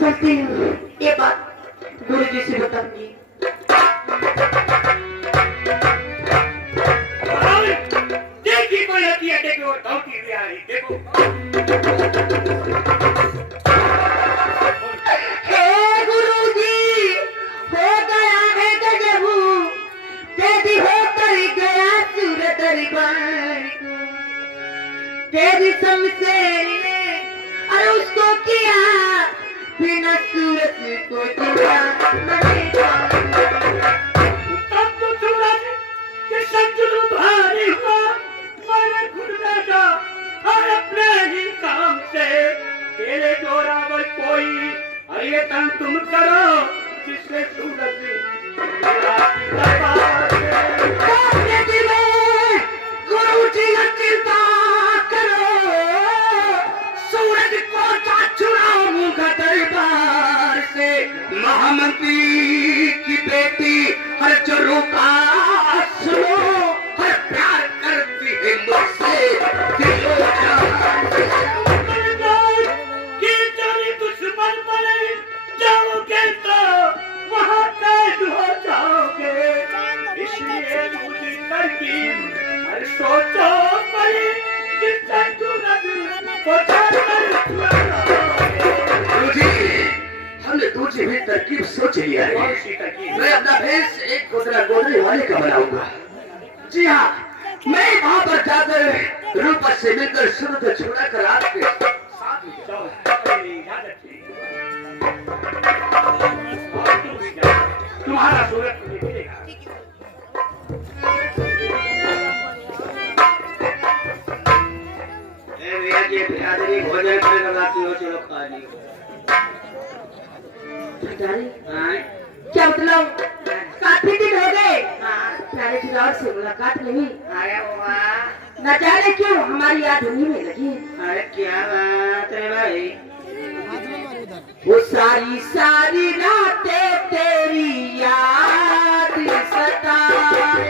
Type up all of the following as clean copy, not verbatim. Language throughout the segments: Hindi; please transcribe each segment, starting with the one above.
चलती हूँ, ये बात गुरु जी से बताऊंगी। देखी कोई होती है, देखो और धौती भी आ रही, देखो। हे गुरु जी, हो गया है गजब, तेरी हो कर गया सूरत दरबार को। तेरी शमशेर ने और उसको किया बिना सूरत को जिया मरेगा। तब तो सूरज के संजुल भारी हुआ, मैंने खुद बैठा और अपने ही काम से तेरे जोरावर कोई, और ये तन तुम करो जिसने सूरज गुरु जी चिंता करो, सूरज को चुराऊंगा दरबार से। महामंत्री की बेटी हर जो रूपा सुनो, हर प्यार करती है मुझसे दिलो जान से। दुश्मन बने जाओगे तो वहाँ कैद हो जाओगे, इसलिए मुझे तरकीब हर सोचो पड़ी जिससे सूरज को हमने दूसरी भी तरकीब सोच लिया है। मैं अपना भेष एक गोदरा गोदरे वाले का बनाऊंगा। जी हाँ, मैं वहाँ पर जाकर रूप से मिलकर सूरज छुड़ा कर आपके साथ ही तुम्हारा सूरज तुम्हें मिलेगा। भैया जी बिरादरी भोजन कर लगाती हो, चलो खा लियो। क्या मतलब? काफी दिन हो गए प्यारे खिलाड़ से मुलाकात नहीं। अरे वाह, न जाने क्यों हमारी याद उन्हीं में लगी। अरे क्या बात है भाई, वो सारी सारी रातें तेरी याद सताए,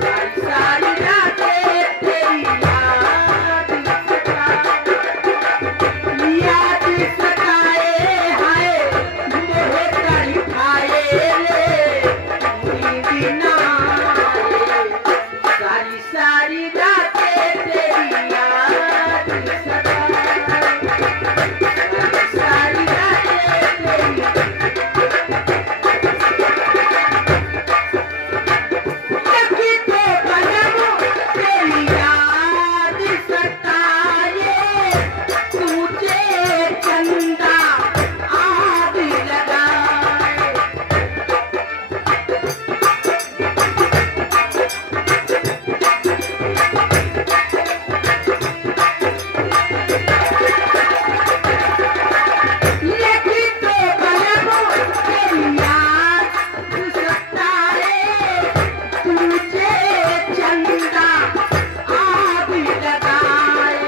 सारी सारी रातें तेरी याद सताए, हाय मोहे तड़पाए ले नींद ना आए। सारी सारी रातें तेरी याद सताए, सारी रातें तेरी तो बनमो तेरी याद सताए, तुझे चंदा आग लगाए। लेकिन तो बनमो तेरी याद सताए, तुझे चंदा आग लगाए,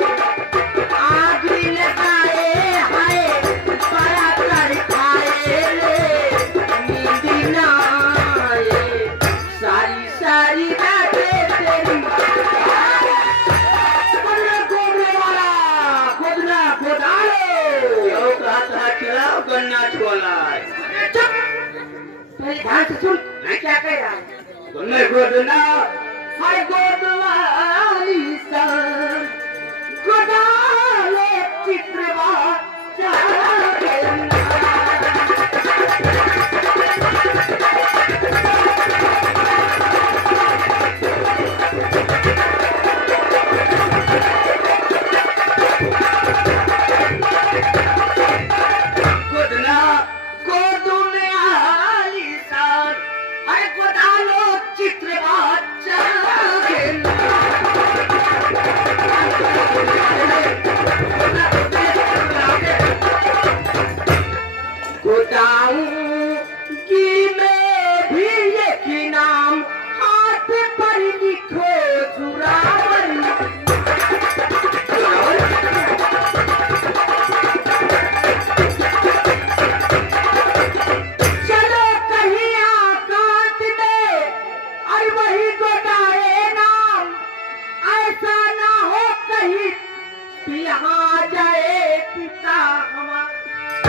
आग लगाए, हाय बड़ा तड़पाए ले नींद ना आए। सारी सारी रातें तेरी गोदना गोदने वाला, गोदना गोदालो। क्यों कहा था खिलाओ गन्ना छोला? चुप, पहले ध्यान से सुन मैं क्या कह रहा हूँ। मैं गोदना हाय गोदवाली सन गोदाले चित्रवा चाहे। गोदना गोदुने आली सन हाय गोदालो चित्रवा चाहे। गोदाऊंगी मैं भी ये नाम, हाथ पर लिखो जुरावर। चलो कहीं आकांत में और वही गोदाए नाम, ऐसा ना हो कहीं यहाँ जाए पिता हमारा।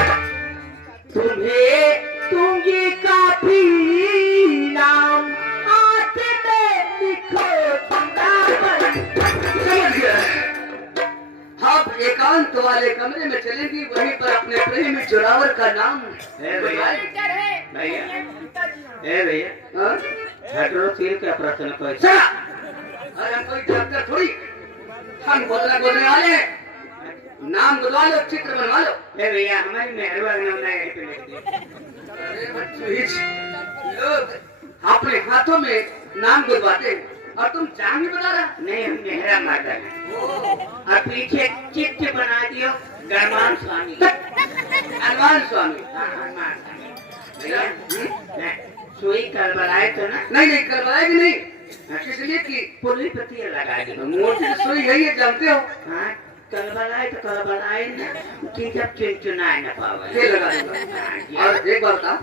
तुम्हें दूंगी काफी नाम हाथ में लिखो वृंदावन। समझ गया। आप एकांत वाले कमरे में चलेंगी, वहीं पर अपने प्रेमी जोरावर का नाम बुलवाएंगी। भैया हाँ? हाइड्रोसील का प्रश्न कोई चला। अरे हम कोई डॉक्टर थोड़ी, हम गोदरा गोदने वाले हैं। नाम बुलवा लो, चित्र बनवा लो। भैया हमारी मेहरबानी नाम यहीं पे लिख दिए। अरे बच्चों, लोग अपने हाथों में नाम बुलवाते हैं और तुम जान नहीं बता रहा। नहीं, हम मेहरा माता है और पीछे चित्र बना दियो गरमान स्वामी। हनुमान स्वामी। हाँ, हनुमान स्वामी। भैया नहीं, सुई करबलाए तो ना नहीं नहीं, करवाएगी नहीं, इसलिए कि पुली पति लगा दी। मोटी सुई यही है, जानते हो। हाँ, करबलाए तो करबलाए ना कि जब चुनाए न पावे ये लगा दूंगा। और एक बात बता,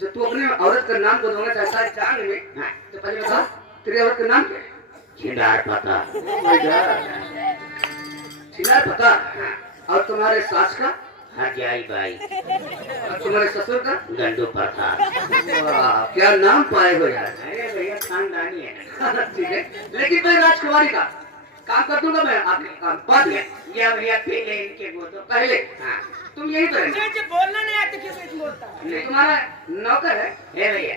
जो तू अपने औरत का नाम बुलवाना चाहता है जान में, हाँ, तो पहले बता तेरी औरत का नाम क्या है? छिंडार पता। छिनार पता। और तुम्हारे सास का? हजाई बाई। और तुम्हारे ससुर का? गंडू प्रसाद। वाह, क्या नाम पाए हो यार। अरे भैया खानदानी है। ठीक है, लेकिन मैं राजकुमारी का काम कर दूंगा। मैं आपके काम बाद में, या भैया पहले इनके गोदो पहले हाँ तुम यही पर बोलना नहीं आता क्यों कुछ बोलता है? ये तुम्हारा नौकर है। हे भैया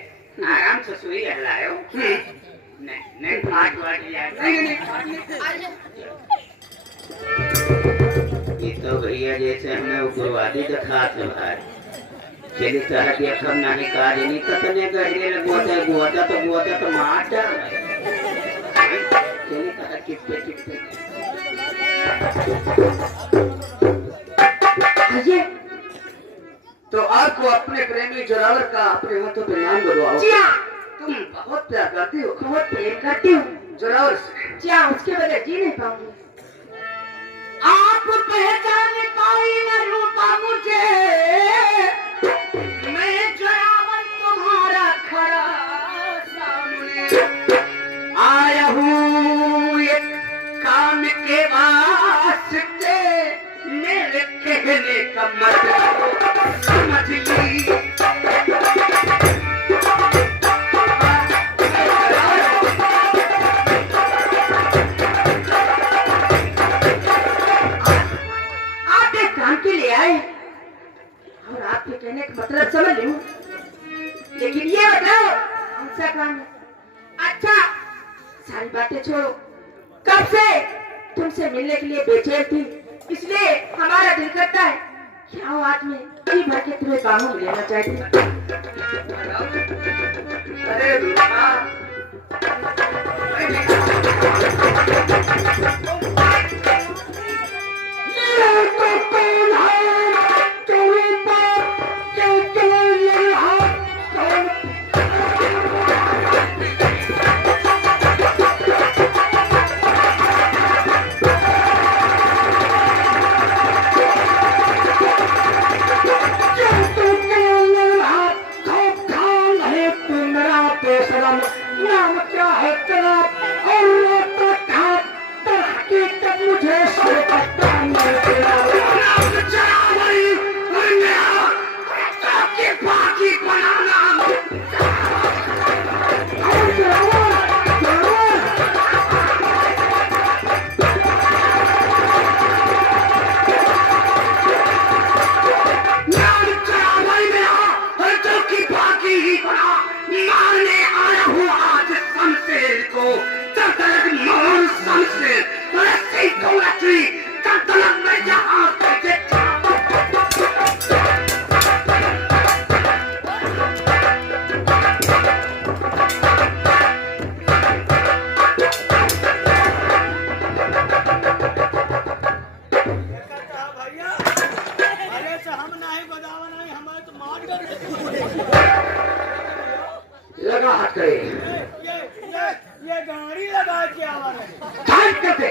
आराम से सुई हलायो। नहीं फाट वाट जाए। नहीं नहीं, ये तो भैया जैसे हमें उग्रवादी दिखा थे भाई। चली तरह देखम नहीं कार्य नहीं कतने गहरे गोता तो मार डाल। चली तरह चिपके अजय तो आपको अपने प्रेमी जोरावर का अपने हाथों पे नाम बुलवाओ। जी हाँ, तुम बहुत प्यार करती हो बहुत प्रेम करती हूँ। जोरावर से। जी हाँ, उसके बगैर जी नहीं पाऊंगी। आप पहचान पाई न रूपा मुझे, मैं जोरावर तुम्हारा खड़ा सामने आया हूँ एक काम के वास्ते, मेरे कहने का मतलब समझ ली। आप एक काम के लिए आए और आपके कहने का मतलब समझ लूं, लेकिन ये बताओ कौन सा काम है? अच्छा, सारी बातें छोड़ो, कब से तुमसे मिलने के लिए बेचैन थी, इसलिए हमारा दिल करता है कि आओ आज में जी भर के तुम्हें बाहों में लेना चाहती। अरे रूपा, नाम क्या है तेरा और मुझे पता नहीं तेरा नाम चरावरी के बाकी बनाना नाम चरावरी में हर तो की बाकी ही बना मारने आया हूँ आज शमशेर को। जब तक मोहन शमशेर रस्सी को रस्सी, तब तक मैं यहाँ से लगा हाथ करे ये गाड़ी लगा के आवाज करते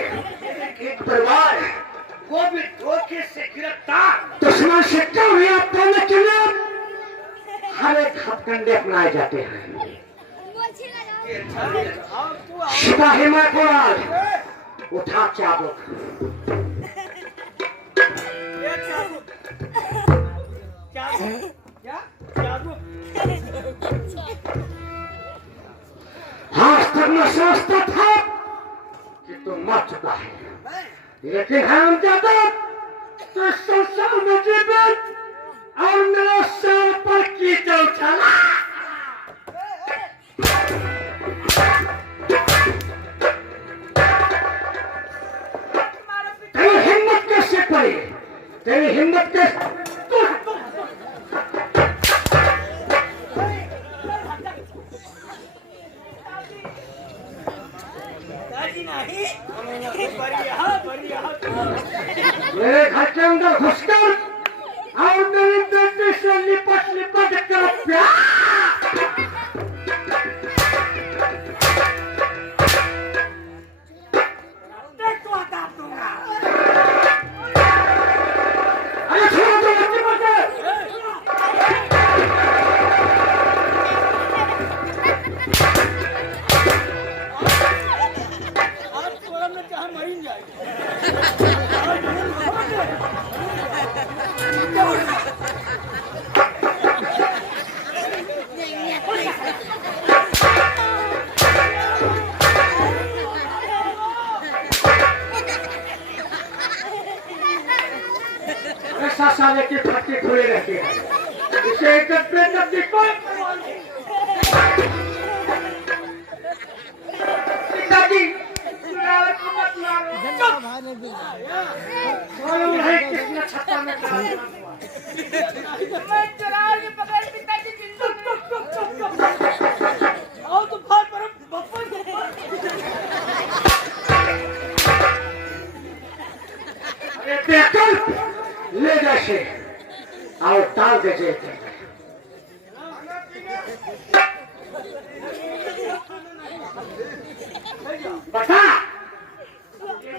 एक परिवार वो भी धोखे से गिरफ्तार दुश्मन से क्या हुआ पहले चुनाव हर एक हथकंडे अपनाए जाते हैं। सिपाही माकोराल उठा चाबुक। सोचता था कि तू मर चुका है, लेकिन हम जादव तो संसार में जीवित और मेरे सर पर कीचड़ उछाला। तेरी हिम्मत कैसे पड़ी? तेरी हिम्मत कैसे? मेरे घर के अंदर घुसकर और मेरी बेटी से लिपट लिपट कर प्यार। अरे छोड़ो तो बच्चे बच्चे। ऐसा साले की फटके खुले रहते हैं, इसे एक देखो। पिताजी मालूम है किसने छत्ता में मैं चुराव के बगैर पिताजी आओ तो भाई पर बप्पा अरे बेटा ले जैसे और टाल दे जेते बता ये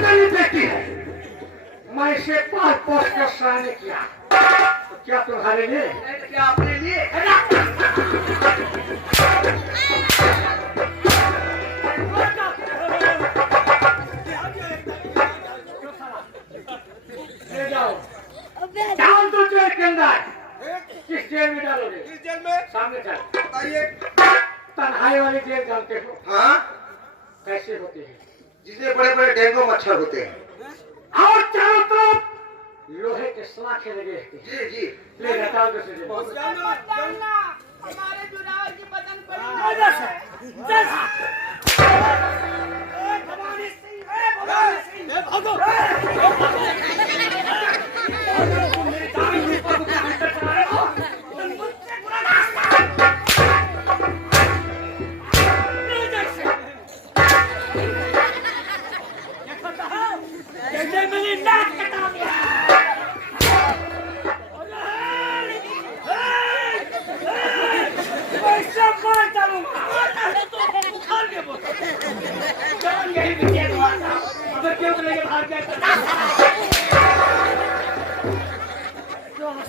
मेरी बेटी है, मैं इसे पाल पोस कर सराहने किया, तो क्या तुम्हारे लिए? क्या अपने लिए? ले जाओ, डाल दो जेल के अंदर। किस जेल में डालोगे? किस जेल में? सामने चल। बताइए। तन्हाई वाली जेल जानते हो? हाँ, कैसे होती है? जिसमें बड़े बड़े डेंगू मच्छर होते हैं और चारों तरफ लोहे के सलाखे लगे रहते हैं। जी जी। ले जाओ दूसरे जेल में। हमारे जुड़ाव की बदन पर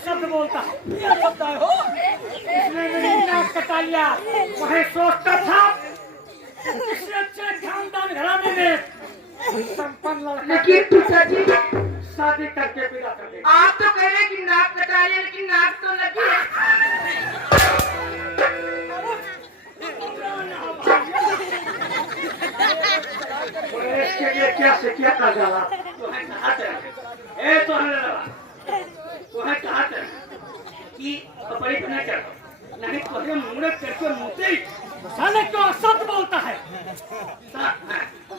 शब्द बोलता हो, इसने मेरी नाक कटा लिया। वही सोचता था किसी अच्छे खानदान घराने में संपन्न लड़का लेकिन पिताजी शादी करके विदा कर देगा। आप तो कह रहे कि नाक कटा लिया, लेकिन नाक तो लगी है। इसके लिए क्या से क्या कर डाला? तुम्हें कहा था, ए तुम्हें कहा था कि कपड़े पहना कर, नहीं तो मुंह करके मुझे साले क्यों शब्द बोलता है?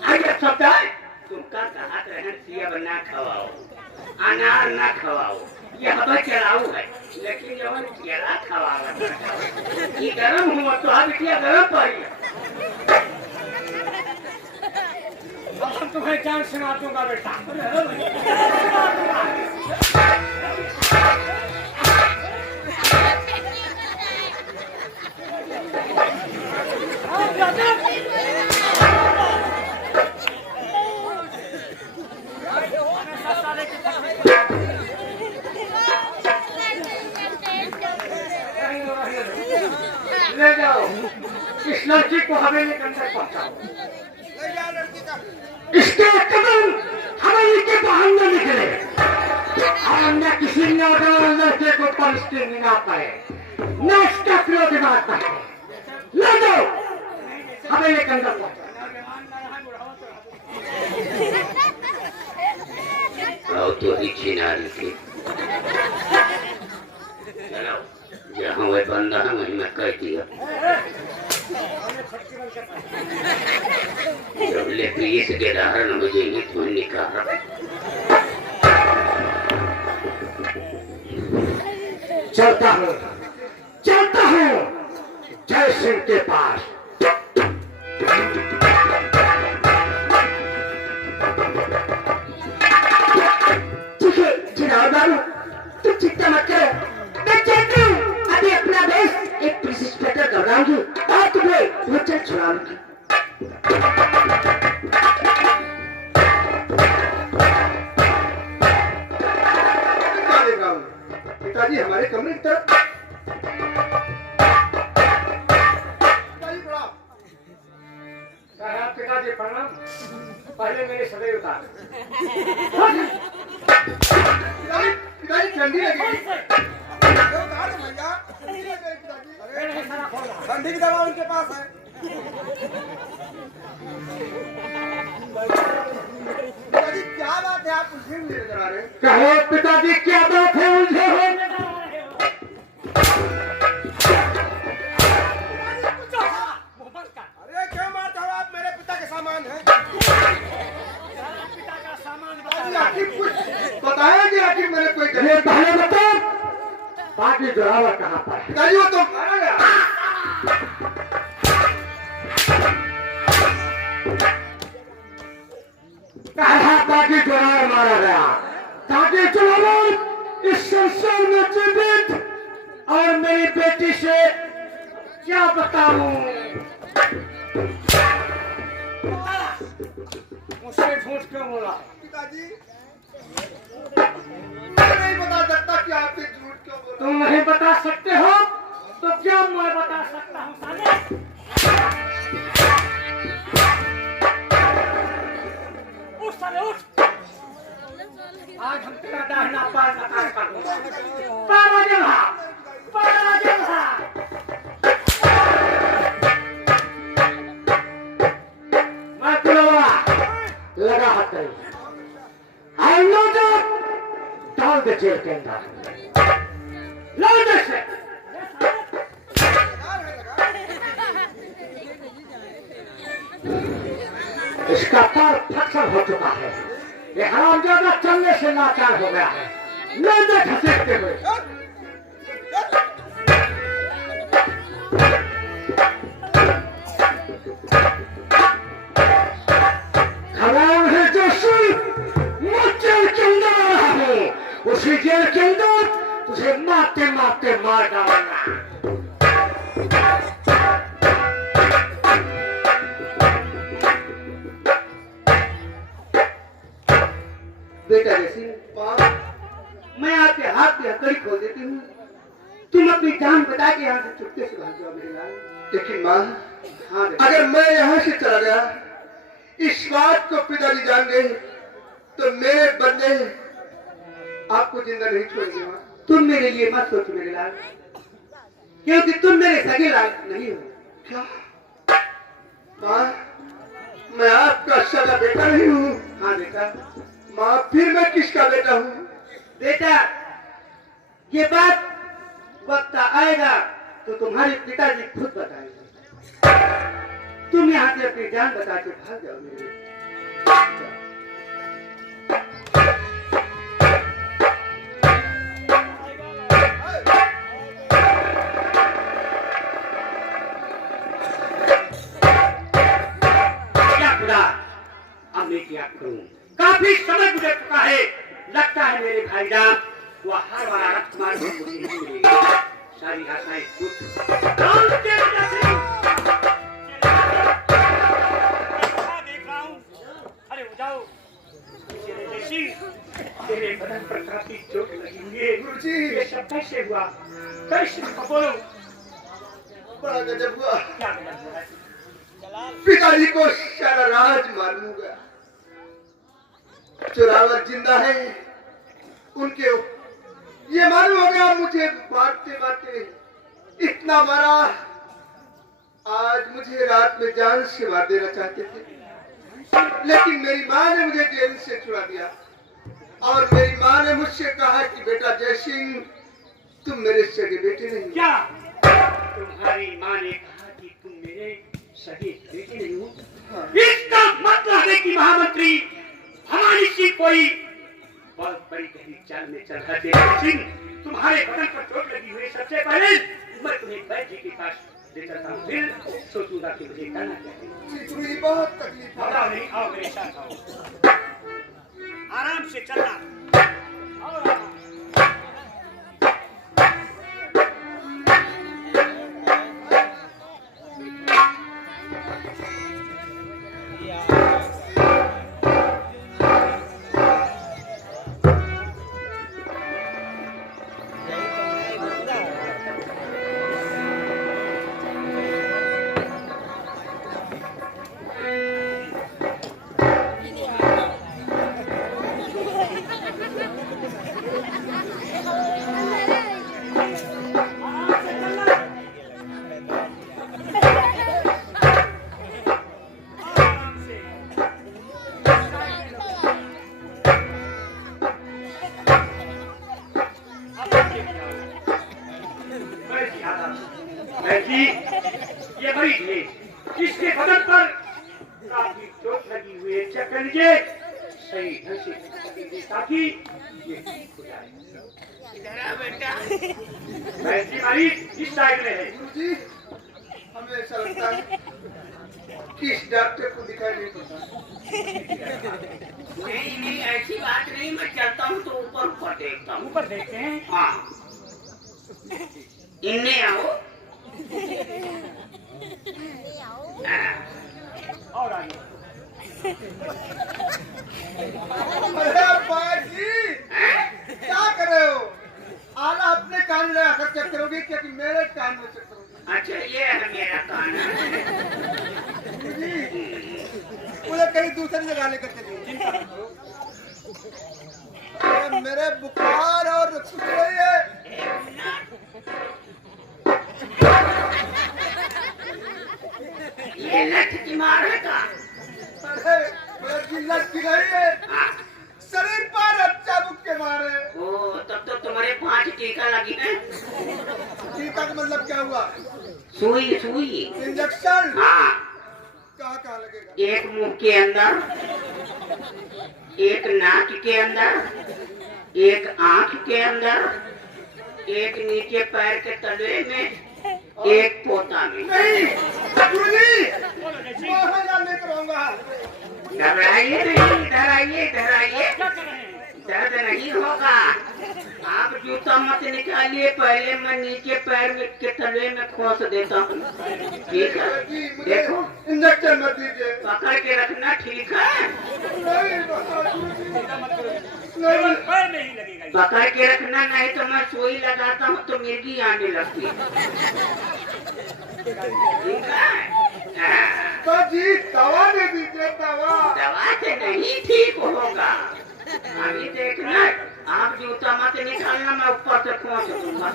आगे शब्द है, तुमका कहा रहन सिया बना खवाओ, अनार ना खवाओ, ये हवा चलाऊ है, लेकिन जब केला खवाओ ये गरम हुआ तो अब क्या गरम पड़ी। हम तुम्हें जान सुना दूंगा बेटा। ले जाओ, इस लड़की को हवेली के अंदर पहुंचाओ। इसके कदम हवेली के बाहर न निकले। और न किसी नौजवान लड़के को परिस्थिति मिला पाए, न उसका क्रोध दिमाग पाए। ले जाओ हवेली के अंदर पहुंचो। आओ तो ही चिनारी थी। चलो जहाँ वह बंदा है वहीं मैं कह दिया। जब लेके इस गिरहन हो जाएंगे तो निकाल। चलता हूँ जय सिंह के पास। ठीक है चिराग बाबू, तुम चिंता मत करो, मैं चलती हूँ। अभी अपना बेस एक पुलिस इंस्पेक्टर करवाऊंगी और तुम्हें वो चल छुड़ाऊंगी। पिताजी हमारे कमरे की तरफ। पिताजी प्रणाम। पहले मेरे सदैव उतार। पिताजी ठंडी लगेगी। ठंडी की दवा उनके पास है। पिताजी क्या बात है, आप उलझे हुए नजर आ रहे हैं। कहो पिताजी क्या बात है, उलझे हो? अरे क्यों मारते हो आप, मेरे पिता के सामान है। पिता का सामान आखिर कुछ बताया कि आखिर मैंने कोई ये पहले बताओ, बाकी जोरावर कहाँ पर है? पिताजी वो तो मारा गया। कहा बाकी जोरावर मारा गया? ताकि जोरावर इस संसार में जीवित और मेरी बेटी से क्या बताऊं? मुझसे झूठ क्यों बोला? पिताजी मैं नहीं बता सकता कि आपसे झूठ क्यों बोला। तुम नहीं बता सकते हो तो क्या मैं बता सकता हूँ साले? उठ साले उठ। आज हम तेरा दाहिना पैर नकार कर दूंगा। पारा जल्हा, पारा जल्हा। मैं तुलवा लगा हाथ करी। I know that. डाल दे जेल के अंदर। लो जैसे। इसका पैर फ्रैक्चर हो चुका है। ये हरामजादा चलने से लाचार हो गया है। ले दे घसीटते हुए। खराब है जो जेल के अंदर आ रहा है, उसी जेल के अंदर तुझे मारते मारते मार डालूंगा। बेटा जैसी मैं आपके हाथ की हथकड़ी खोल देती हूँ, तुम अपनी जान बचा के यहाँ से चुपके से भाग जाओ मेरे लाल। लेकिन माँ, हाँ अगर मैं यहाँ से चला गया, इस बात को पिताजी जान गए तो मेरे बंदे आपको जिंदा नहीं छोड़ेंगे। माँ तुम मेरे लिए मत सोचो मेरे लाल, क्योंकि तुम मेरे सगे लाल नहीं हो। क्या माँ, मैं आपका सगा बेटा नहीं हूँ? हाँ बेटा। माँ फिर मैं किसका बेटा हूँ? बेटा ये बात वक्त आएगा तो तुम्हारे पिताजी खुद बताएंगे। तुम यहाँ से अपनी जान बचा के भाग जाओ मेरे। क्या खुदा, अब मैं क्या करूं? काफी समय गुजर चुका है। लगता है मेरे भाईजान वो हर बार रफ्तार में मुझे नहीं मिलेगी। सारी आशाएं टूट देख रहा हूँ। अरे हो जाओ तेरे बदन पर काफी चोट लगी है। गुरुजी ये सब कैसे हुआ? कैसे बोलो? बड़ा गजब हुआ। क्या गजब हुआ? पिताजी को सारा राज मालूम गया। चोरावर जिंदा है उनके ये मालूम हो गया मुझे मारते मारते इतना मारा। आज मुझे रात में जान से मार देना चाहते थे, लेकिन मेरी माँ ने मुझे जेल से छुड़ा दिया और मेरी माँ ने मुझसे कहा कि बेटा जय सिंह तुम मेरे सगे बेटे नहीं। क्या तुम्हारी माँ ने कहा कि तुम मेरे सगे बेटे नहीं हो? हाँ। इसका मतलब है कि महामंत्री हमारी सी कोई बहुत बड़ी गहरी चाल में चल रहा है। सिंह तुम्हारे बदन पर चोट लगी हुई, सबसे पहले मैं तुम्हें वैद्य जी के पास ले चलता हूँ, फिर सोचूंगा कि मुझे करना क्या है। बहुत तकलीफ है। आओ नहीं, आओ मेरे साथ आओ, आराम से चलना। आओ, आओ। जी, ये मरीज है जिसके बदन पर काफी चोट लगी हुई है, चेक कर लीजिए सही ढंग से ताकि ये ठीक हो जाए। जी मरीज इस साइड में है। जी हमें ऐसा लगता है कि इस डॉक्टर को दिखाई नहीं पड़ता। नहीं नहीं ऐसी बात नहीं, मैं चलता हूँ तो ऊपर ऊपर देखता हूँ। ऊपर देखते हैं। हाँ इन्हें आओ। और आगे अरे बाजी क्या कर रहे हो? आला अपने कान में आकर चेक करोगे क्या कि मेरे कान में चेक करोगे? अच्छा ये है मेरा कान। मुझे कहीं दूसरी जगह लेकर चलिए। अरे मेरे बुखार और कुछ नहीं है। ये लठ की मार है का? अरे मेरी लट की नहीं है, शरीर पर अच्छा बुक के मारे। ओ तब तो तुम्हारे 5 टीका लगी है। टीका का मतलब क्या हुआ? सुई सुई। इंजेक्शन? हाँ कहाँ लगेगा? एक मुंह के अंदर, एक नाक के अंदर, एक आंख के अंदर, एक नीचे पैर के तलवे में, एक पोता में। नहीं गुरुजी वहाँ जाने करूँगा। घबराइए नहीं, इधर आइए इधर आइए, क्या कर रहे हैं? दर्द नहीं होगा। आप जूता मत निकालिए, पहले मैं नीचे पैर में के तलवे में खोस देता हूँ, ठीक है? देखो इंजेक्शन मत दीजिए। पकड़ के रखना, ठीक है? केवल पैर में ही लगेगा ये। पकड़ के रखना, नहीं तो मैं सुई लगाता हूँ तो मिर्गी आने लगती है, ठीक है? हाँ। तो जी दवा दे दीजिए। दवा से नहीं ठीक होगा। अभी देखना, आप जूता मत निकालना, मैं ऊपर से खोस दूंगा।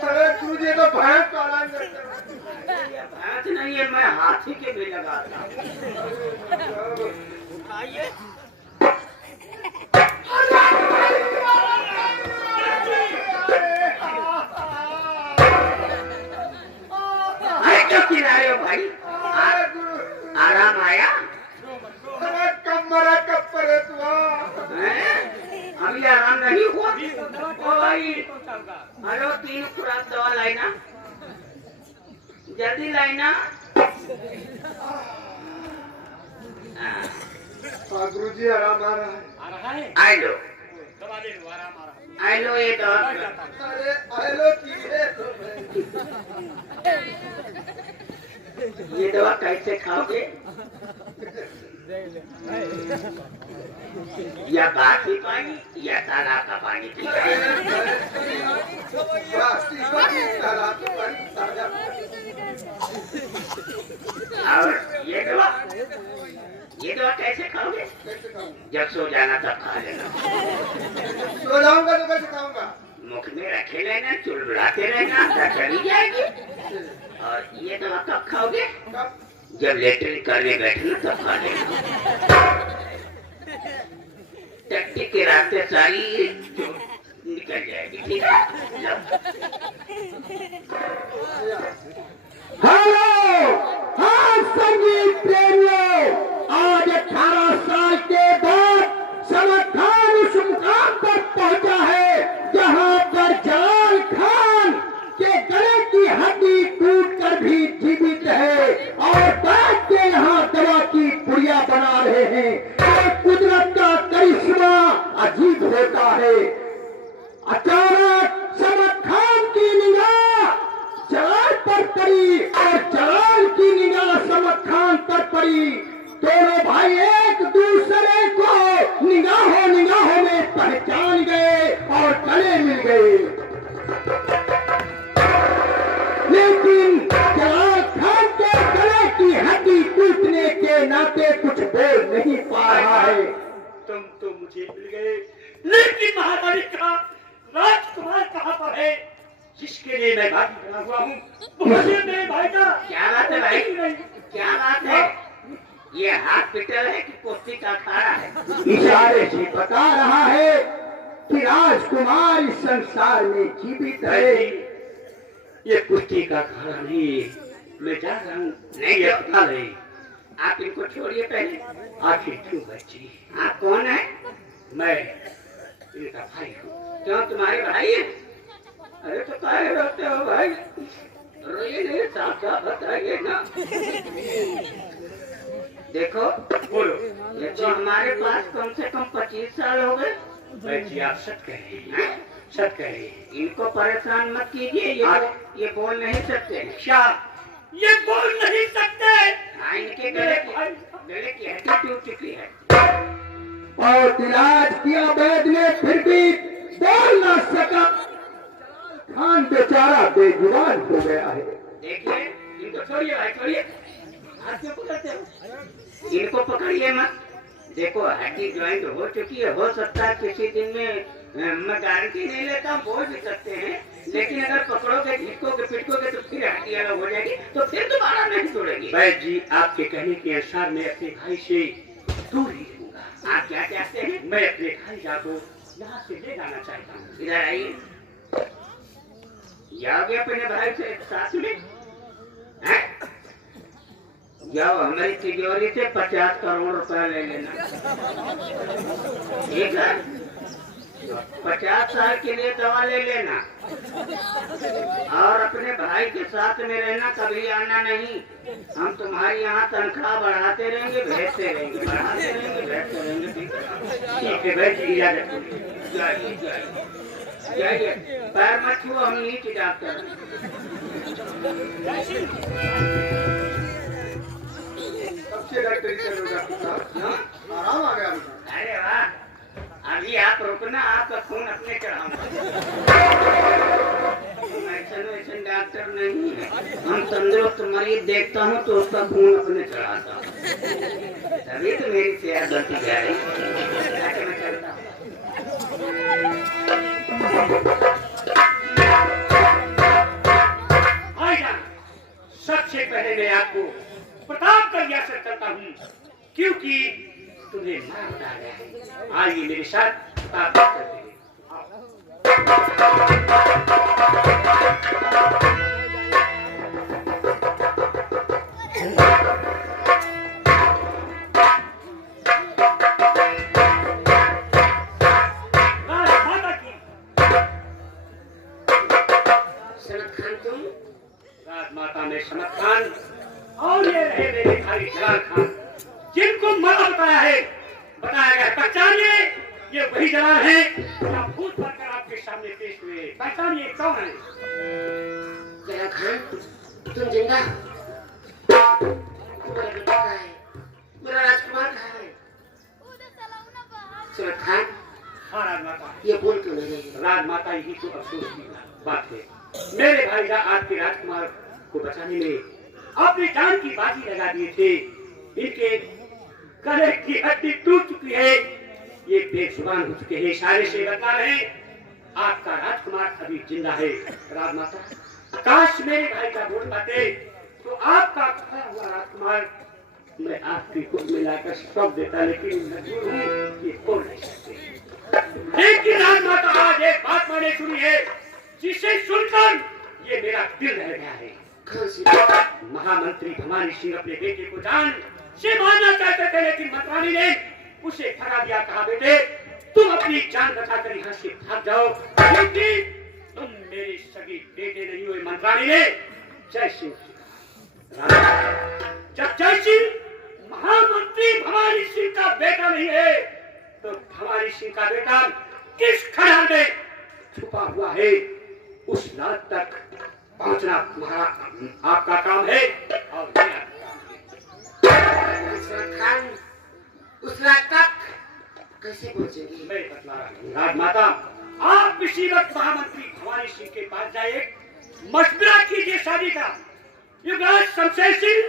अरे गुरुजी तो भैंस पाला ये भैंस नहीं है, मैं हाथी के भी लगाता हूँ। आइए क्यों चिल्ला रहे हो भाई? आराम आया? मरा कब पड़े तू? अभी आराम नहीं हुआ? दवा ओ भाई कौन सा होगा? हेलो, 3 खुराक दवा लाइना, जल्दी लाइना। गुरुजी आराम आ रहा है। आ रहा है? आई लो, दवा ले लो, आराम आ रहा है। आई लो ये दवा। अरे हेलो की है। ये दवा कैसे खाओगे? या बासी पानी या तालाब का पानी पीते? और ये दवा कैसे खाओगे? जब सो जाना तब खा लेना। पता चली जाएगी। और ये दवा कब खाओगे? जब लेटरिन करने बैठे तब खा लेना। टट्टी के रास्ते सारी निकल जाएगी, ठीक है? हेलो, हाँ संगीत प्रेमियों, आज 18 साल के बाद समद खान उस मुकाम पर पहुंचा है जहां पर जलाल खान के गले की हड्डी टूटकर भी जीवित है और बैठ के यहाँ दवा की पुड़िया बना रहे हैं। ये कुदरत का करिश्मा अजीब होता है। अचानक समद खान की निगाह जलाल पर पड़ी और जलाल की निगाह समद खान पर पड़ी। दोनों भाई एक दूसरे को निगाहों में पहचान गए और गले मिल गए। लेकिन जलाल खान के गले की हड्डी टूटने के नाते कुछ बोल नहीं पा रहा है। तुम तो मुझे मिल गए, लेकिन महारानी का राजकुमार कहाँ पर है जिसके लिए मैं भागी बना हुआ हूँ? मुझे मेरे भाई का क्या बात है भाई? क्या बात है? ये हॉस्पिटल है कि पोस्ती का अखाड़ा है? इशारे से बता रहा है कि राजकुमार इस संसार में जीवित है। ये कुश्ती का अखाड़ा नहीं, मैं जा रहा हूँ। नहीं, ये पता नहीं। आप इनको छोड़िए पहले। आखिर क्यों बच्ची? आप कौन है? मैं इनका भाई हूँ। क्यों, तुम्हारे भाई है? अरे तो काहे रोते हो भाई? रोइए नहीं, साचा बताइए ना। देखो, बोलो। ये तो हमारे पास कम से कम 25 साल हो गए। बच्ची आप सच कह रही हैं, सच कह रही हैं। इनको परेशान मत कीजिए, ये बोल नहीं सकते हैं। क्या ये बोल नहीं सकते? हाँ, इनके गले की हड्डी टूट चुकी है। और इलाज किया वैद ने, फिर भी बोल न सका। खान बेचारा बेजुबान हो गया है। देखिए, इनको छोड़िए भाई, छोड़िए। हाथ क्यों पकड़ते हो? इनको पकड़िए मत। देखो, हड्डी ज्वाइंट हो चुकी है, हो सकता है किसी दिन में, मैं गारंटी नहीं लेता, बोल भी सकते हैं, लेकिन अगर पकड़ोगे, झिटकोगे, पिटकोगे तो फिर हड्डी अलग हो जाएगी, तो फिर दोबारा नहीं तोड़ेगी। वैद जी, आपके कहने के अनुसार मैं अपने भाई से दूर ही रहूंगा। आप क्या चाहते हैं? मैं अपने भाई को यहाँ से ले जाना चाहता हूँ। इधर आइए। जाओगे अपने भाई से साथ में? हैं? जाओ, हमारी तिजोरी से 50 करोड़ रुपया ले लेना, ठीक है? 50 साल के लिए दवा ले लेना और अपने भाई के साथ में रहना, कभी आना नहीं। हम तुम्हारी यहाँ तनख्वाह बढ़ाते रहेंगे, भेजते रहेंगे, बढ़ाते रहेंगे, भेजते रहेंगे, ठीक है भाई जी? इजाजत दीजिए। जाइए, जाइए, जाइए। पैर मत छुओ, हम नीचे डॉक्टर। सबसे डॉक्टर आराम आ गया। अरे वाह, अभी आप रुकना, आपका खून अपने चढ़ाऊंगा। ऐसा डॉक्टर नहीं है, हम तंदुरुस्त मरीज देखता हूँ तो उसका खून अपने चढ़ाता हूँ, तभी तो मेरी सेहत बनती जा रही है। मैं चलता हूँ। सबसे पहले मैं आपको प्रताप कर रियासत करता हूँ, क्योंकि तुम्हें मार डाला है। आइए मेरे साथ प्रताप करते हैं। राजमाता में समद खान और ये रहे मेरे भाई जलाल खान, जिनको मरा बताया गया। पहचानिए, ये वही जलाल है जो भूत बनकर आपके सामने पेश हुए। पहचानिए कौन है? जलाल खान, तुम जिंदा? तुम्हारा बेटा कहाँ है? मेरा राजकुमार कहाँ है? समद खान, हाँ राजमाता, ये बोल क्यों नहीं रही? राजमाता यही तो अफसोस की बात है। मेरे भाई आपके राजकुमार को बचाने में अपनी जान की बाजी लगा दिए थे। इनके गले की हड्डी टूट चुकी है, ये बेजुबान हो चुके हैं, इशारे से बता रहे हैं आपका राजकुमार अभी जिंदा है। राजमाता, काश मेरे भाई का वोट पाते तो आपका खोया हुआ राजकुमार मैं आपकी गोद में लाकर सौंप देता, लेकिन मजबूर हूँ ये बोल नहीं सकते। लेकिन राजमाता आज एक बात मैंने सुनी है जिसे सुनकर ये मेरा दिल रह गया है। महामंत्री भवानी सिंह अपने बेटे को जान से मारना चाहते थे, लेकिन मंत्रानी ने उसे भगा दिया। कहा बेटे तुम अपनी जान बचाकर यहाँ से भाग जाओ, क्योंकि तुम मेरे सगी बेटे नहीं हुए। मंत्रानी ने जय सिंह जब जय सिंह महामंत्री भवानी सिंह का बेटा नहीं है तो भवानी सिंह का बेटा किस खंडहर में छुपा हुआ है उस रात तक पहुंचना तुम्हारा आपका काम है और मेरा खान उस रात तक कैसे पहुंचेंगे? मैं बतला रहा हूं। राजमाता आप इसी वक्त महामंत्री भवानी सिंह के पास जाइए, मशवरा कीजिए शादी का। युवराज शमशेर सिंह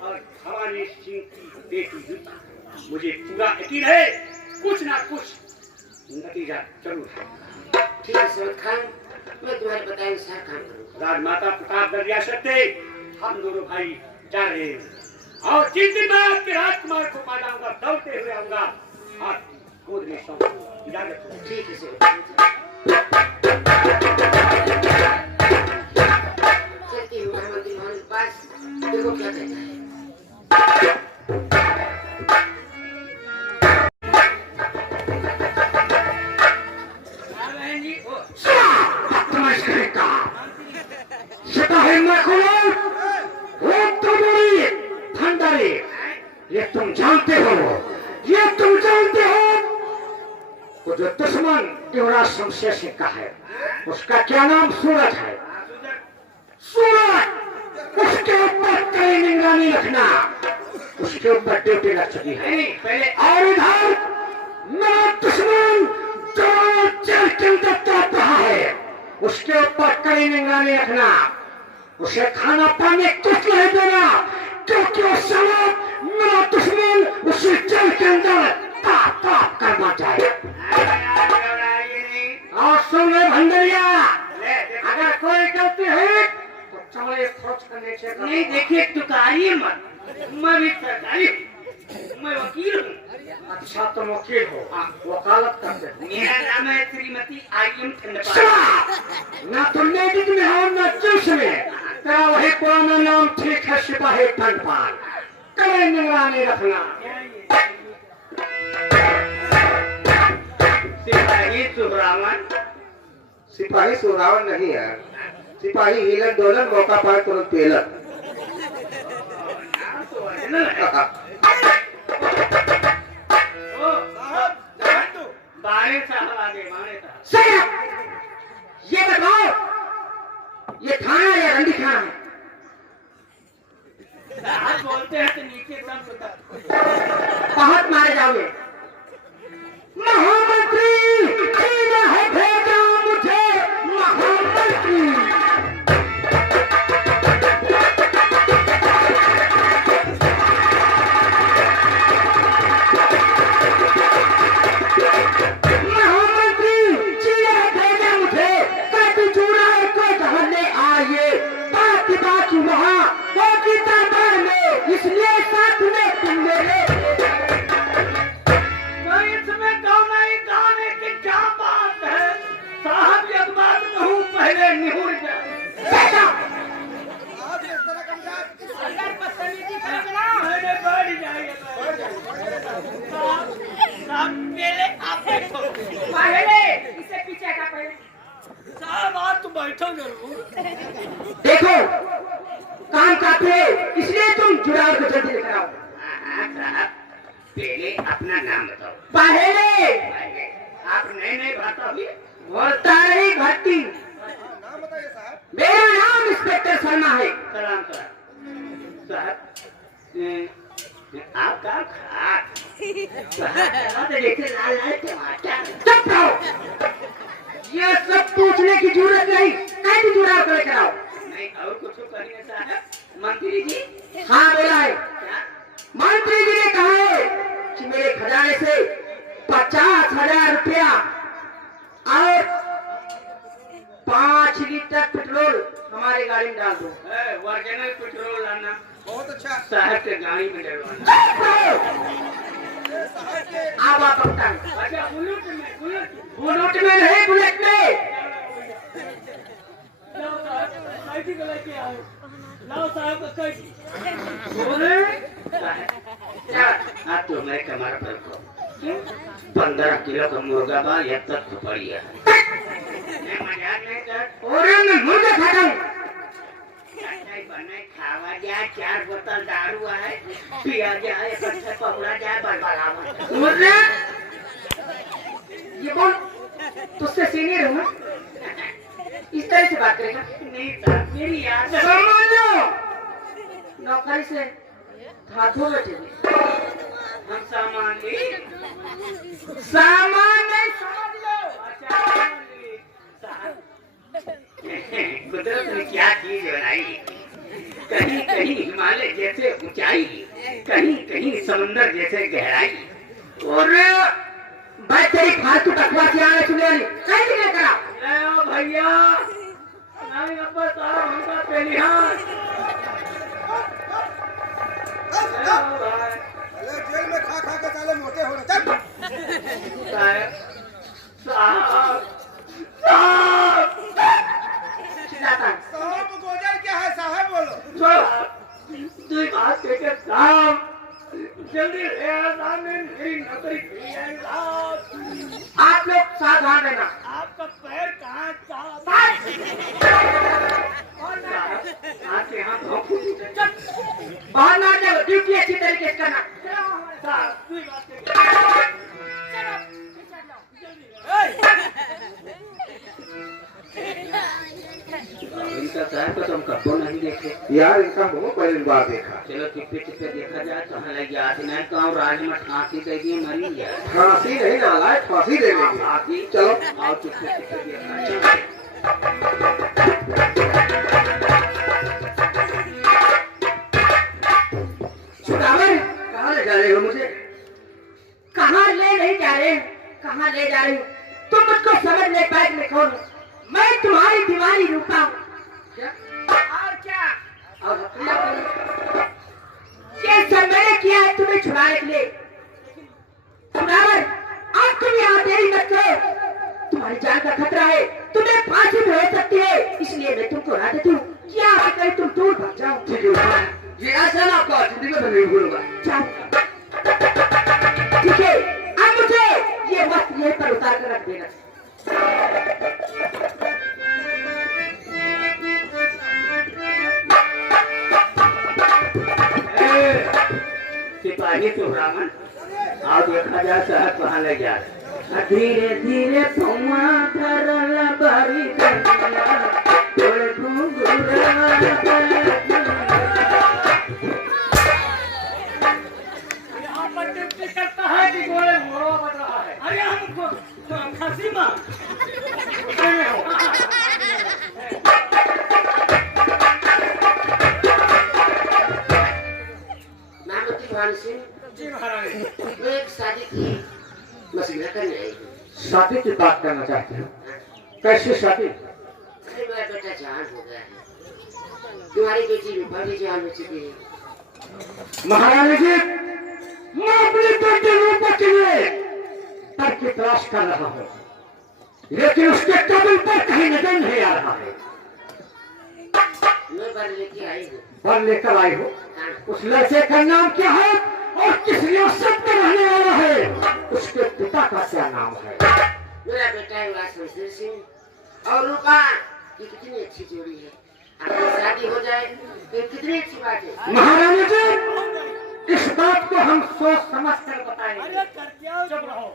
और भवानी सिंह की बेटी युक्ता, मुझे पूरा यकीन है कुछ ना कुछ नतीजा जरूर है। ठीक है सुरत खान, मैं तुम्हारे बताए अनुसार काम करूंगा। राजमाता प्रतापगढ़ रियासत से हम दोनों भाई जा रहे हैं, और जिस दिन मैं आपके राजकुमार को पा जाऊंगा दौड़ते हुए आऊंगा आपकी गोद में सौंपूंगा। इजाजत हो। ठीक है सुरत, चलती हूँ महामंत्री भवन के पास, देखो क्या कहता है। ये तुम जानते हो वो जो दुश्मन युवराज शमशेर सिंह का है उसका क्या नाम सूरज है। सूरज उसके ऊपर कई निगरानी रखना, उसके ऊपर ड्यूटी लग चुकी है। पहले और इधर मेरा दुश्मन जो जेल के अंदर तड़प रहा है उसके ऊपर कड़ी निगरानी रखना, उसे खाना पानी कुछ नहीं देना, क्योंकि वो साला मेरा दुश्मन उसे जेल के अंदर ताप ताप करना चाहिए। और सुन ले भंडरिया, अगर कोई गलती है तो चमड़े खोज करने से नहीं देखिए तुकारी मत, मैं भी सरकारी मैं वकील हूँ। अच्छा तुम वकील हो, वकालत करते हो। मेरा नाम है श्रीमती आईएम खंडपाल। ना तुम लेडीज में हो ना जेंट्स में, तेरा वही पुराना नाम ठीक है, सिपाही खंडपाल। कड़े निगरानी रखना। सिपाही सुब्रामन, सिपाही सुरावन नहीं है, सिपाही हिलन डोलन मौका पाए तुरंत पेलन। बाणे साहब आगे, बाणे साहब। सर ये बताओ ये थाना या रंडी खाना है? साहब बोलते हैं तो नीचे सब बता। बहुत मारे जाओगे। महामंत्री सीधा है भेजा मुझे महामंत्री। इसलिए साथ में तुम मेरे तो इसमें गाना ही गाने की क्या बात है? साहब एक बात कहूँ पहले निहुर जाए। पहले बढ़ जाइए। साहब पहले आप बैठो। पहले इसे पीछे का पहले साहब आप तो बैठो जरूर। देखो काम काफी है, इसलिए तुम जुड़ाव को जल्दी लेकर आओ। साहब पहले अपना नाम बताओ। पहले आप नए नए भाषा हुई बोलता रही भर्ती। मेरा नाम इंस्पेक्टर शर्मा है। सलाम साहब। आपका खास देखे लाल लाल टमाटर। चुप रहो, ये सब पूछने की जरूरत नहीं, कहीं जुड़ाव को लेकर आओ। नहीं और कुछ करिए साहब। मंत्री जी हाँ बोला है, क्या? मंत्री जी ने कहा है कि मेरे खजाने से 50,000 रुपया और 5 लीटर पेट्रोल हमारे शहर के गाड़ी में डरवाना। अब आप बताएं। अच्छा बुलेट में बुलेट में नहीं, बुलेट में। लाओ साहब कैसी गलत किया है? लाओ साहब का कैसी? हाँ तो मैं कमर पर को 15 किलो का मुर्गा बा ये तक खुपड़ी है। मैं मजाक नहीं कर। और मैं मुर्गा खाता हूँ। नहीं बने खावा जाए 4 बोतल दारू है पिया जाए बच्चे पकड़ा जाए बड़बड़ावा। मुर्गा ये कौन? तुझसे सीनियर हूँ मैं। इस तरह से बात करेगा? नहीं साहब मेरी याद है। सामान लो। नौकरी से हाथों में चले। हम सामान ली सामान नहीं, समझ लो। अच्छा सामान ली साहब। कुदरत ने क्या चीज बनाई, कहीं कहीं हिमालय जैसे ऊंचाई, कहीं कहीं समंदर जैसे गहराई। और भाई तेरी फालतू बकवास यहाँ सुन रही कैसे क्या करा? ले भैया नहीं अब्बा साहब हमका पहली हाथ जेल में खा खा के साले मोटे हो रहे। चिल्लाता साहब गोजर क्या है साहब बोलो। दो बात के काम जल्दी ले आ सामने मेरी नौकरी खुली है साहब। आप लोग सावधान रहना। आपका पैर कहाँ साहब? हाथ से हाथ धोखू बाहर ना जाओ, ड्यूटी अच्छी तरीके से करना। साहब कोई बात नहीं। इनका साहब को तुम कब्बो नहीं देखे यार इनका बहुत पहली बार देखा। चलो टिप्पे टिप्पे देखा जाए कहाँ लग जाती नहीं गाँव राज में फांसी दे दिए मरी जाए। फांसी नहीं नालायक, फांसी दे देंगे। फांसी चलो आओ टिप्पे टिप्पे देखा जाए। सुदागर कहाँ ले जा रहे हो मुझे? कहाँ ले नहीं जा रहे? कहाँ ले जा रही हूँ? तुम मुझको समझ नहीं पाए मैं कौन हूँ? मैं तुम्हारी दीवारी रूपा हूँ। क्या? और क्या? और हथिया कौन? ये सब मैंने किया है तुम्हें छुड़ाने के लिए। सुदागर अब तुम यहाँ देरी मत करो, तुम्हारी जान का खतरा है, तुम्हें फांसी भी हो सकती है, इसलिए मैं तुमको हरा देती हूँ। क्या कहीं तुम दूर भाग जाओ। ठीक है उस्मान, ये ऐसा ना आपका जिंदगी में नहीं भूलूंगा। जाओ। ठीक है, अब मुझे ये वक्त यहीं पर उतार कर रख देना। सिपाही सुब्रामन आओ देखा जाए शहर कहाँ ले जा रहे। धीरे धीरे पौवा धरल बारी गंगा, थोड़े घुंघरा यहाँ पर ड्यूटी करता है कि गोले मोड़ा बन रहा है? अरे हमको खांसी मार भानु सिंह, जी महाराज। मैं एक शादी की मसीहा करने आई हूँ। शादी की बात करना चाहते हो? कैसी शादी? अरे मेरा बेटा जान हो गया है, तुम्हारी बेटी रूपा भी जान हो चुकी है। महारानी जी, मैं अपनी बेटी रूपा के लिए पर की तलाश कर रहा हूँ, लेकिन उसके कदम पर कहीं नजर नहीं आ रहा है। मैं बर लेके आई हूँ। बर लेकर आई हो? उस लड़के का नाम क्या है और किस रियासत में रहने वाला है? उसके पिता का क्या नाम है? मेरा बेटा है उल्लास शमशेर सिंह और रूपा, ये कितनी अच्छी जोड़ी है। अगर शादी हो जाए तो कितनी अच्छी बात है। महारानी जी, इस बात को हम सोच समझ कर बताएंगे। अरे कर क्या चुप रहो।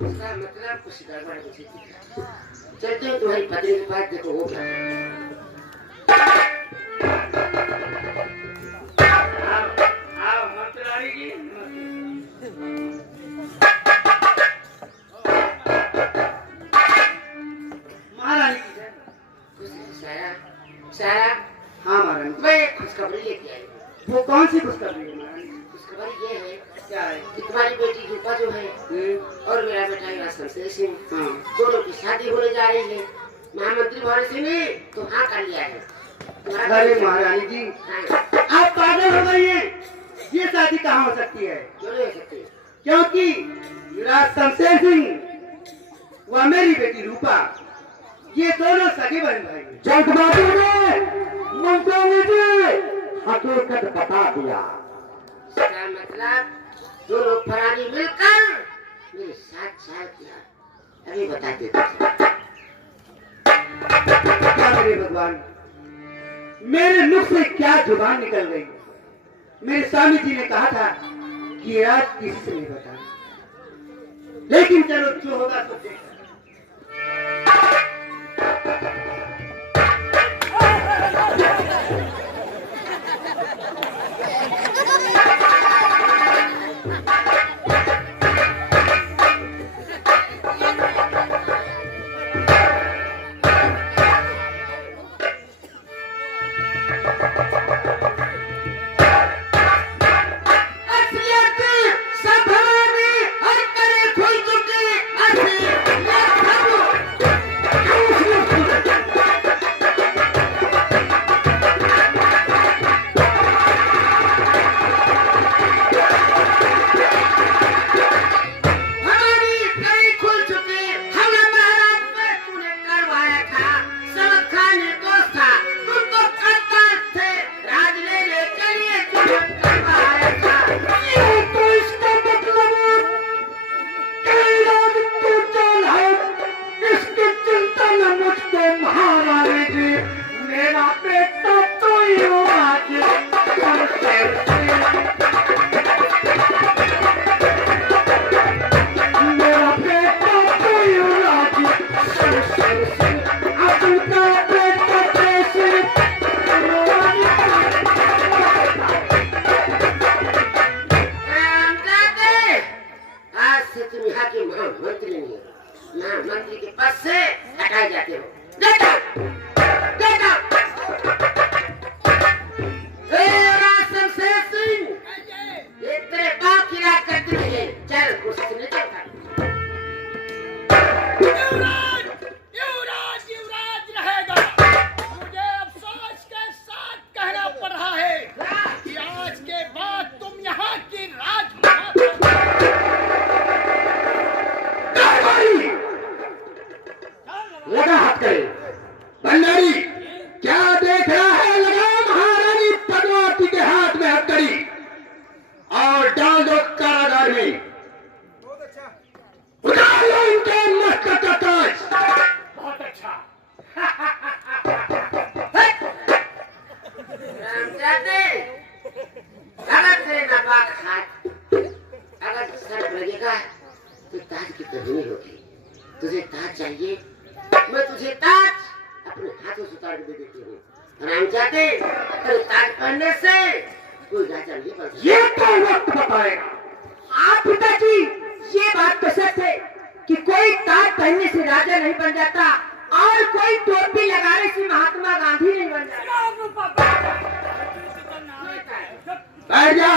उसका मतलब कुछ गड़बड़ मुझे दिख रहा है। चलते हो तुम्हारी पत्नी के पास, देखो वो क्या है। आओ मंत्राणी जी। महारानी सारा सारा, हाँ महारानी। मैं एक खुशखबरी लेके आई हूँ। वो कौन सी खुशखबरी है महारानी? खुशखबरी ये है क्या है? कि तुम्हारी बेटी रूपा जो है और मेरा बेटा है शमशेर सिंह, हाँ। दोनों की शादी होने जा रही है। महामंत्री भानु सिंह ने तो हाँ कर लिया है। अरे महारानी जी, आप पागल हो गई हैं। ये शादी कहाँ हो सकती है? क्यों नहीं हो सकती? क्योंकि युवराज शमशेर सिंह व मेरी बेटी रूपा, ये दोनों सगे बहन भाई हैं। जल्दबाजी में मुंशी जी हकीकत बता दिया। इसका मतलब दोनों प्राणी मिलकर मेरे साथ छल किया। अभी बता देता हूँ। क्या मेरे भगवान, मेरे मुख से क्या जुबान निकल गई। मेरे स्वामी जी ने कहा था कि आज किसी से नहीं बताना, लेकिन चलो जो होगा तो देखना। मंत्री के पद से हटाए जाते हो। Get out! Get out! राज शमशेर सिंह, ये तेरे बाप की राज करती नहीं है। चल कुर्सी से नीचे उतर। युवराज रहेगा। मुझे अफसोस के साथ कहना पड़ रहा है कि आज के बाद तुम यहाँ की राजमाता। लगा हाथ करे भंडारी, क्या देख रहा है? लगा महारानी पद्मावती के हाथ में हथकड़ी और डाल दो कारागार में। उतार लो इनके मस्तक का ताज। बहुत अच्छा। रामजादे, अगर तेरे नापाक हाथ अगर सर लगेगा तो ताज की कमी नहीं होगी। तुझे ताज चाहिए, मैं तुझे ताज अपने हाथों से उतार के दे देती हूँ। रामजादे, तेरे ताज पहनने से कोई राजा नहीं बन सकता। ये तो वक्त बताएगा। आप पिताजी, ये बात तो सच है कि कोई ताज पहनने से राजा नहीं बन जाता और कोई टोपी लगाने से महात्मा गांधी नहीं बन जाता। बैठ जा।